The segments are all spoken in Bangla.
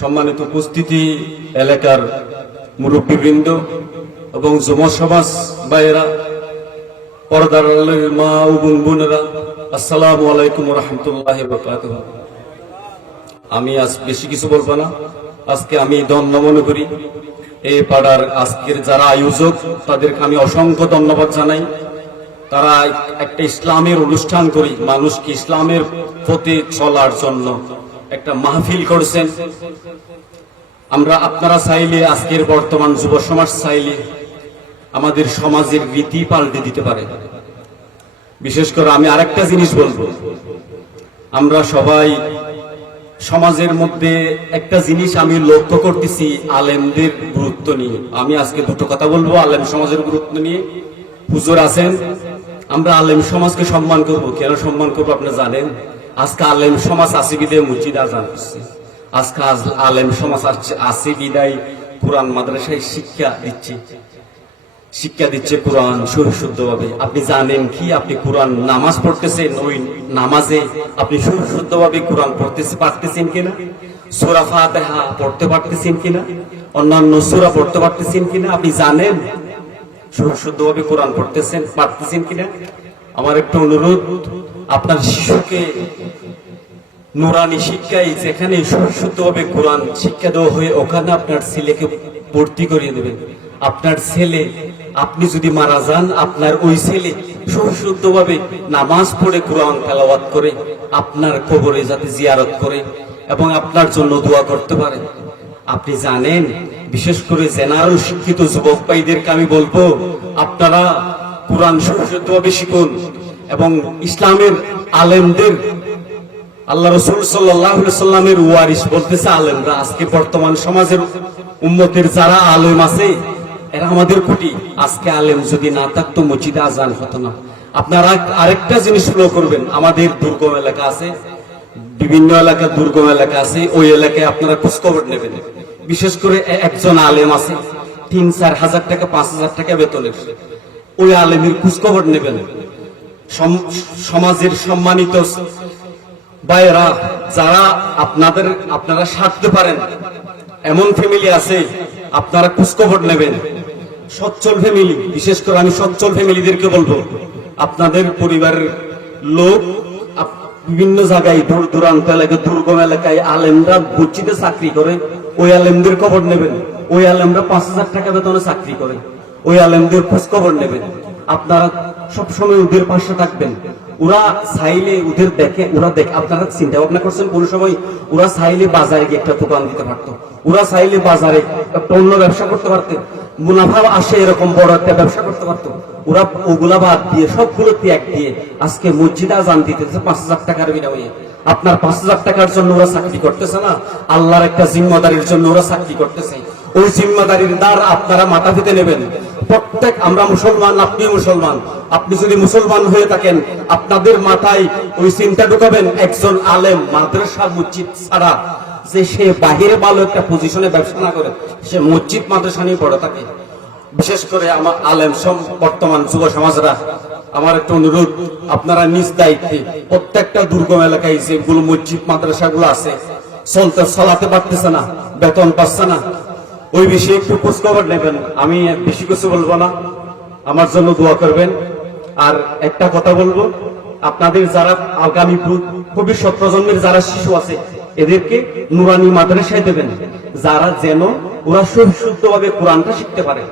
সম্মানিত উপস্থিতি, এলাকার মুরব্বীবৃন্দ এবং যুব সমাজ ভাইয়েরা, পর্দার আড়ালের মা ও বোনেরা, আসসালামু আলাইকুম ওয়া রাহমাতুল্লাহি ওয়া বারাকাতুহু। আমি আজ বেশি কিছু বলবো না। আজকে আমি ধন্য মনে করি এই পাড়ার আজকের যারা আয়োজক, তাদেরকে আমি অসংখ্য ধন্যবাদ জানাই। তারা একটা ইসলামের অনুষ্ঠান করি, মানুষকে ইসলামের পথে চলার জন্য একটা মাহফিল করেছেন। আপনারা চাইলে, আজকের বর্তমান যুব সমাজ চাইলে আমাদের সমাজের রীতি পাল্টে দিতে পারে। বিশেষ করে আমি আরেকটা জিনিস বলবো, আমরা সবাই সমাজের মধ্যে একটা জিনিস আমি লক্ষ্য করতেছি, আলেমদের গুরুত্ব নিয়ে। আমি আজকে দুটো কথা বলবো আলেম সমাজের গুরুত্ব নিয়ে। হুজুর আছেন, আমরা আলেম সমাজকে সম্মান করব। কেন সম্মান করবো আপনি জানেন? আজকে আলেম সমাজ আছে বিদায় মসজিদ আজান করছে। আজকে আলেম সমাজ আছে বিদায় কোরআন মাদ্রাসায় শিক্ষা দিচ্ছে কোরআন শুদ্ধভাবে। আপনি জানেন কি, আপনি কোরআন নামাজ পড়তেছেন, ওই নামাজে আপনি শুদ্ধভাবে কোরআন পারতেছেন কিনা? সূরা ফাতিহা পড়তে পারতেছেন কিনা? অন্যান্য সূরা পড়তে পারতেছেন কিনা? আপনি জানেন শুদ্ধভাবে কোরআন পারতেছেন কিনা? আমার একটা অনুরোধ, আপনার শিশুকে নুরানি শিক্ষায় যেখানে শুদ্ধভাবে কোরআন শিক্ষা দেওয়া হয়ে, ওখানে আপনার ছেলেকে ভর্তি করিয়ে দেবেন। আপনার ছেলে, আপনি যদি মারা যান, আপনার ওই ছেলে শুদ্ধভাবে নামাজ পড়ে কোরআন তেলাওয়াত করে আপনার কবরে যাতে জিয়ারত করে এবং আপনার জন্য দোয়া করতে পারে। আপনি জানেন, বিশেষ করে জেনারেল শিক্ষিত যুবক ভাইদেরকে আমি বলবো, আপনারা কোরআন শুদ্ধভাবে শিখুন এবং ইসলামের আলেমদের, আল্লাহ রাসূল সাল্লাল্লাহু আলাইহি সাল্লামের ওয়ারিস বলতেছে আলেমরা। আজকে বর্তমান সমাজের উম্মতের যারা আলেম আছে, এরা আমাদের খুঁটি। আজকে আলেম যদি না থাকতো মসজিদে আজান হতো না। আপনারা আরেকটা জিনিস ফলো করবেন, আমাদের দুর্গম এলাকা আছে, বিভিন্ন এলাকা দুর্গম এলাকা আছে, ওই এলাকায় আপনারা খোঁজখবর নেবেন। বিশেষ করে একজন আলেম আছে, ৩-৪ হাজার টাকা ৫,০০০ টাকা বেতনের, ওই আলেমের খোঁজখবর নেবেন। সমাজের সম্মানিত ভাইয়েরা, যারা আপনারা সাধতে পারেন এমন ফ্যামিলি আছে, আপনারা খোঁজখবর নেবেন। সচ্ছল ফ্যামিলি, বিশেষ করে আমি সচ্ছল ফ্যামিলিদেরকে বলবো, আপনাদের পরিবারের লোক বিভিন্ন জায়গায় দূর দূরান্ত এলাকায় দুর্গম এলাকায় আলেমরা মসজিদে চাকরি করে, ওই আলেমদের খবর নেবেন। ওই আলেমরা ৫,০০০ টাকা বেতনে চাকরি করে, ওই আলেমদের খোঁজ খবর নেবেন। আপনারা সবসময় ওদের পাশে থাকবেন। ওরা চাইলে আপনারা চিন্তা ভাবনা করছেন কোন সময় ওরা চাইলে বাজারে গিয়ে একটা দোকান দিতে পারতো, ওরা চাইলে বাজারে একটা অন্য ব্যবসা করতে পারতেন, মুনাফা আসে এরকম বড় একটা ব্যবসা করতে পারতো। ওরা ওগুলা বাদ দিয়ে, সবগুলো ত্যাগ দিয়ে আজকে মসজিদে আজান দিতেছে ৫,০০০ টাকার বিনিময়ে। আপনার ৫,০০০ টাকার জন্য ওরা চাকরি করতেছে না, আল্লাহর একটা জিম্মাদারির জন্য ওরা চাকরি করতেছে। ওই জিম্মাদারির দ্বার আপনারা মাথা পেতে নেবেন। প্রত্যেক, আমরা মুসলমান, আপনি মুসলমান, আপনি যদি মুসলমান হয়ে থাকেন, আপনাদের মাথায় ওই চিন্তা ঢুকাবেন, একজন আলেম মাদ্রাসা মসজিদ ছাড়া যে সে বাহিরে ভালো একটা পজিশনে ব্যবসা না করে, সে মসজিদ মাদ্রাসা নিয়ে পড়ে থাকে। বিশেষ করে আমার আলেম বর্তমান যুব সমাজরা, আমার একটা অনুরোধ, আপনারা নিজ দায়িত্বে প্রত্যেকটা দুর্গম এলাকায় যেগুলো মসজিদ মাদ্রাসাগুলো আছে, চলাতে পারতেছে না, বেতন পাচ্ছে না, ওই বিষয়ে একটু খোঁজখবর নেবেন। আমি বেশি কিছু বলবো না, আমার জন্য দোয়া করবেন। আর একটা কথা বলবো, আপনাদের যারা আগামী ভবিষ্যৎ প্রজন্মের যারা শিশু আছে, এদেরকে নুরানি মাদ্রাসায় দেবেন, যারা যেন ওরা শুদ্ধভাবে কোরআনটা শিখতে পারে।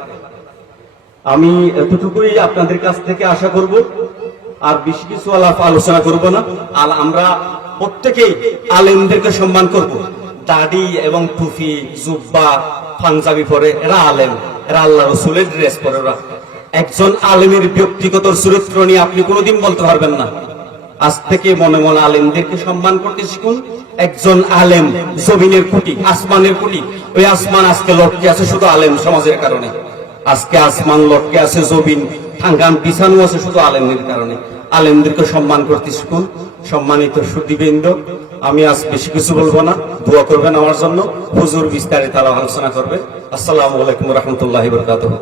আমি এতটুকুই আপনাদের কাছ থেকে আশা করব, আর বেশি কিছু আলোচনা করব না। আর আমরা প্রত্যেকেই আলেমদেরকে সম্মান করব। দাড়ি এবং টুপি, জুব্বা, পাঞ্জাবি পরে এরা আলেম, এরা আল্লাহ রাসূলের ড্রেস পরে। ওরা একজন আলেমের ব্যক্তিগত চরিত্র নিয়ে আপনি কোনোদিন বলতে পারবেন না। আজ থেকে মনে মনে আলেমদেরকে সম্মান করতে শিখুন। একজন আলেম জমিনের খুঁটি, আসমানের খুঁটি। ওই আসমান আজকে লটকে আছে শুধু আলেম সমাজের কারণে। আজকে আসমান লটকে আছে, জমিন ঠাঙ্গান বিছানো আছে শুধু আলেমদের কারণে। আলেমদেরকে সম্মান করতে শিখুন। সম্মানিত সুধীবৃন্দ, আমি আজ বেশি কিছু বলবো না, দোয়া করবেন আমার জন্য। হুজুর বিস্তারিত আলোচনা করবে। আসসালামু আলাইকুম ওয়া রাহমাতুল্লাহি ওয়া বারাকাতুহু।